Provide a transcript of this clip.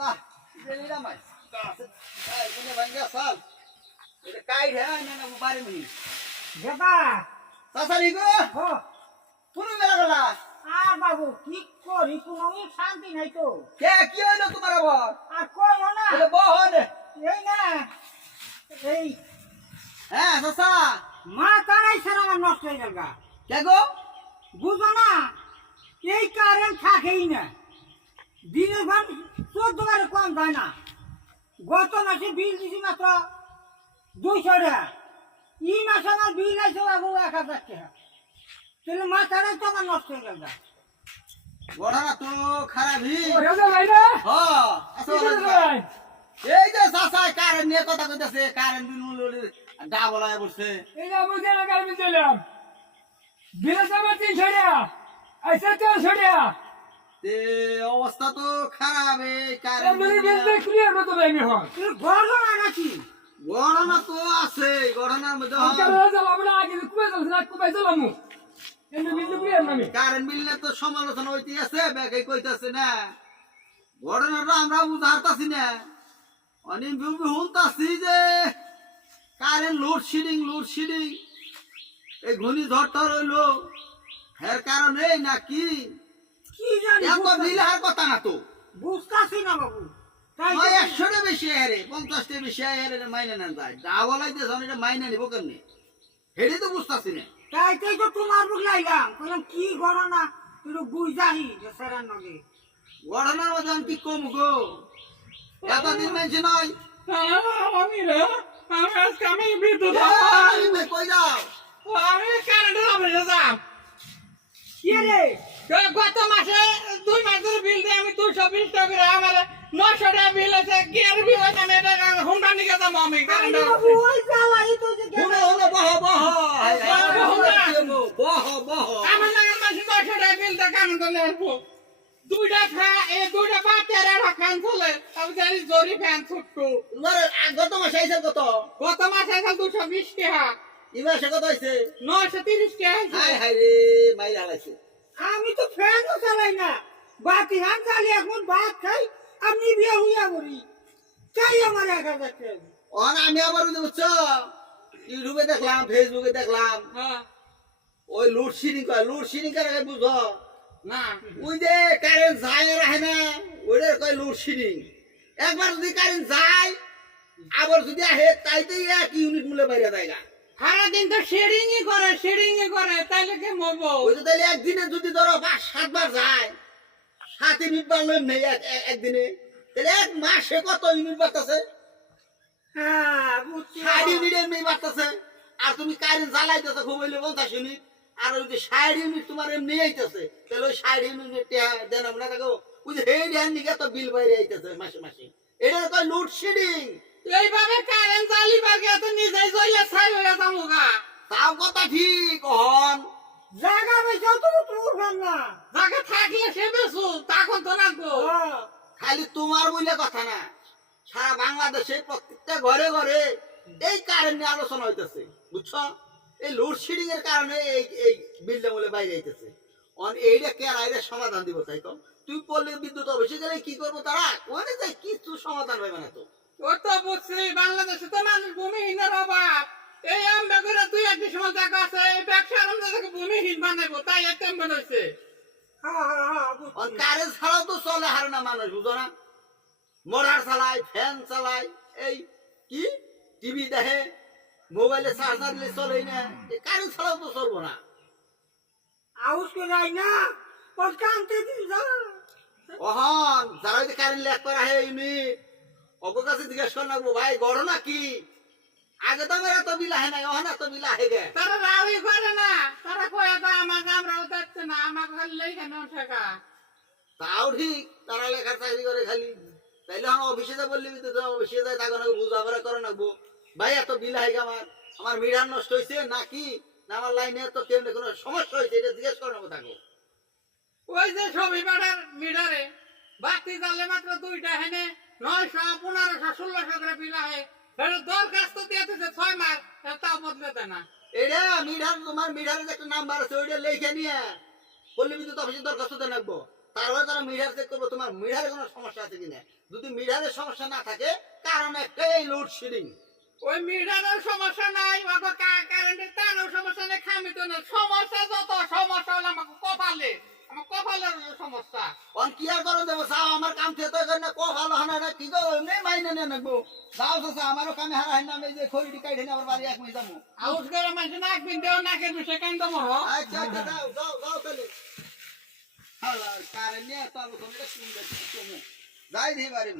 না দেলিরা মাই তাই কোনে ভাঙ্গা সাল এটা কাই হে না বারে নি যেটা সাসালি গো হো তুমি মেলা গলা আর বাবু কি করি কোনো শান্তি নাই তো কে কি হইলো তোমার আবার আর কইও না বলে বহন এই না এই হ্যাঁ সাসা মা তারাই সারা আমার নষ্ট হয়ে গেল গা কে গো বুঝো না এই কারেন্ট থাকেই না দিনের ভান 14 বারে কম যায় না গত মাসে বিল দিছি মাত্র 200 টাকা এই মাসে আমার বিল আছে বাবু 1000 টাকা তাহলে মা তারাই তো আমার নষ্ট হয়ে গেল গা ঘটনা তো খারাপই রাজা ভাই না হ্যাঁ আসলে ভাই এই যে সাসা কারেন্ট নিয়ে কথা কইতাছে কারেন্ট বিল মূল্য ডাবল আয় বলছে এই যে আমি যে গাড়ি দিলাম বিলে যাবে 300 টাকা আইসা 400 টাকা তে অবস্থা তো খারাপ এই এই কারেন্ট মানে বিলটা ক্লিয়ার মতো ভাই নি হন গড়গড়া নাকি ঘটনা তো আছে ঘটনার মধ্যে আজকে রাজা আমরা আগে কুবে চলছ না কুবে চলামু এমনি বিল ক্লিয়ার মানে কারেন্ট বিল নিয়ে তো সমালোচনা হইতে আছে বেকাই কইতাছে না ঘটনাটা আমরা বুঝাতাছি না অনেক বিউবি হুনতাছি যে কারেন্ট লোডশেডিং এই ঘূর্ণিঝড়টা রইলো এর কারণে নাকি কি জানি এত বিল হওয়ার কথা না তো বুঝতাছি না বাবু তাই ওই 100টা বেশি হেরে 50টা বেশি হেরে মাইনে না যায় ডাবলাইতে জন এটা মাইনে নিব কেমনে হেডি তো বুঝতাছি না তাই তো তোমার বুক লাইলাম কইলাম কি গড়না তুই বুঝাহি যে সেরান নগে ঘটনার মধ্যে আমি কি কম গো এতদিন মানছে নয় আমি রে আমি আজকে আমি বিদ্যুৎ এই কই যাও আমি কারেন্টের অফিসে যাব কি রে গত মাসে 2 মাস ধরে বিল দিয়ে আমি 220 টাকা করে আমার 900 টাকা বিল আছে গিয়ার বিল আছে আমি এটা হুন্ডা নিয়ে যাবো আমি কারেন্টের বাবু ওই জ্বালাই তো যে হুনো বহ আমার লাগার মাসে 900 টাকা বিল দিয়ে কারেন্ট চলে আসবো দুইটা দুইটা বাচ্চার একটা ফ্যান চলে আমি জানি জরি ফ্যান ছুট্টু গত মাসে আইছে কত গত মাসে আছে 220 টাকা এই মাসে কত আইছে 930 টাকা হাই আছে হাই রে মাইর হালাইছে আমি তো ফ্যানও চালাই না বাতি হান চালি এখন ভাত খাই আমি বিয়া হইয়া করি চাই আমার 1000 টাকা অন আমি আবার বুঝছো ইউটিউবে দেখলাম ফেসবুকে দেখলাম হ্যাঁ ওই লোডশেডিং করে বুঝো না ওই যে কারেন্ট যায় আর আহে না ওইটার কয় লোডশেডিং একবার যদি কারেন্ট যায় আবার যদি আহে তাইতে এক ইউনিট মূল্য বাইরে জায়গা সারাদিন তো শেডিং করে তাইলে কে মরবো ওই তো তাহলে একদিনে যদি ধরো 5-7 বার যায় 7 ইউনিট বাড়লেন নেই একদিনে তাহলে এক মাসে কত ইউনিট বাড়তেছে হ্যাঁ বুঝছি 60 ইউনিট এমনি বাড়তেছে আর তুমি কারেন্ট জ্বালাইতেছো খুব হইলে 50 ইউনিট আর ওই যে 60 ইউনিট তোমার এমনি আইতেছে তাহলে ওই 60 ইউনিট দেন আমরা দেখো ওই যে হেড হ্যান্ড নিকে তো বিল বাইরে আইতেছে মাসে মাসে এটা কয় লোডশেডিং এইভাবে কারেন্ট চালি বাগে তো নিজেই জ্বলে ছাই হয়ে যামুগা তাও কথা ঠিক হন জায়গা বেশি তো তোর ভাঙ না যাকে থাকলে সে বেশু তখন তো লাগবো খালি তোমার বলে কথা না সারা বাংলাদেশে প্রত্যেকটা ঘরে ঘরে এই কারেন্ট নিয়ে আলোচনা হইতেছে বুঝছো এই লোডশেডিং এর কারণে এই বিলটা বলে বাইরে আইতেছে অন এইটা কে আইরে সমাধান দিব তাই তো তুই বললে বিদ্যুৎ অফিসে গেলে কি করবো তারা ওখানে যাই কিছু সমাধান হবে না তো ও তো বুঝছি বাংলাদেশে তো মানুষ ভূমিহীনের অভাব এই আমরা করে দুই একটি সময় দেখা আছে এই ব্যবসা আমাদেরকে ভূমিহীন বানাবো তাই একটা বানাইছে অন কারেন্ট ছাড়াও তো চলে হারে না মানুষ বুঝো না মোটর চালায় ফ্যান চালায় এই কি টিভি দেখে মোবাইলে চার্জার দিলে চলে না কারেন্ট ছাড়াও তো চলবো না আউস কে যাই না ওর কানতে দিন যা ওহন যারা ওই কারেন্ট লেখ করা হে ইউনিট অপর কাছে জিজ্ঞেস করে নাকবো ভাই গড় না কি আগে তো আমার এত বিল আহে নাই ওহন এত বিল আহে গে তারা রাউই করে না তারা কয়ে তো আমাকে আমরাও দেখছে না আমাকে খালি লেখা নেওয়া টাকা তাও ঠিক তারা লেখার চাকরি করে খালি তাইলে আমার অফিসে যা বললি তো অফিসে যায় তাকে নাকি বুঝাপড়া করে নাকবো ভাই এত বিল আহে গে আমার মিটার নষ্ট হয়েছে নাকি না আমার লাইনে তো কেউ কোনো সমস্যা হয়েছে এটা জিজ্ঞেস করে নেবো তাকে ওই যে ছবি পাঠার মিটারে বাতি জ্বালে মাত্র 2টা হেনে 900 1500 1600 করে বিল আহে দরখাস্ত দিয়েছে 6 মাস তাও বদলে দেয় না এটা মিটার তোমার মিটারের একটা নাম্বার আছে ওইটা লেখে নিয়ে পল্লী বিদ্যুৎ অফিসে দরখাস্ত দেন রাখবো তারপরে তারা মিটার চেক করবো তোমার মিটারে কোনো সমস্যা আছে কিনা। যদি মিটারের সমস্যা না থাকে, কারণ একটাই এই লোডশেডিং। ওই মিটারের সমস্যা নাই, অত কারেন্টের তারও সমস্যা নেই, খামি তো নেই। সমস্যা যত সমস্যা হলো আমাকে কপালে, আমার কপালের হলো সমস্যা। অন কি আর করো দেবো যাও, আমার কাম থেকে তো এখানে ক ভালো হয় না কি গো, এমনি মাইনে নিয়ে নেবো। যাও চাচা, আমারও কামে হারা হয় না, আমি এই যে খড়ি কাইটে নিয়ে আবার বাড়ি এক মিনিট যাবো। আউস করে মানুষ নাক বিনতেও নাকের বিষে কেন মরো। আচ্ছা আচ্ছা যাও যাও যাও তাহলে। হ্যালো, কারেন্ট নিয়ে তো আলোচনাটা শুনবে তুমি, যাই দিয়ে বাড়ি।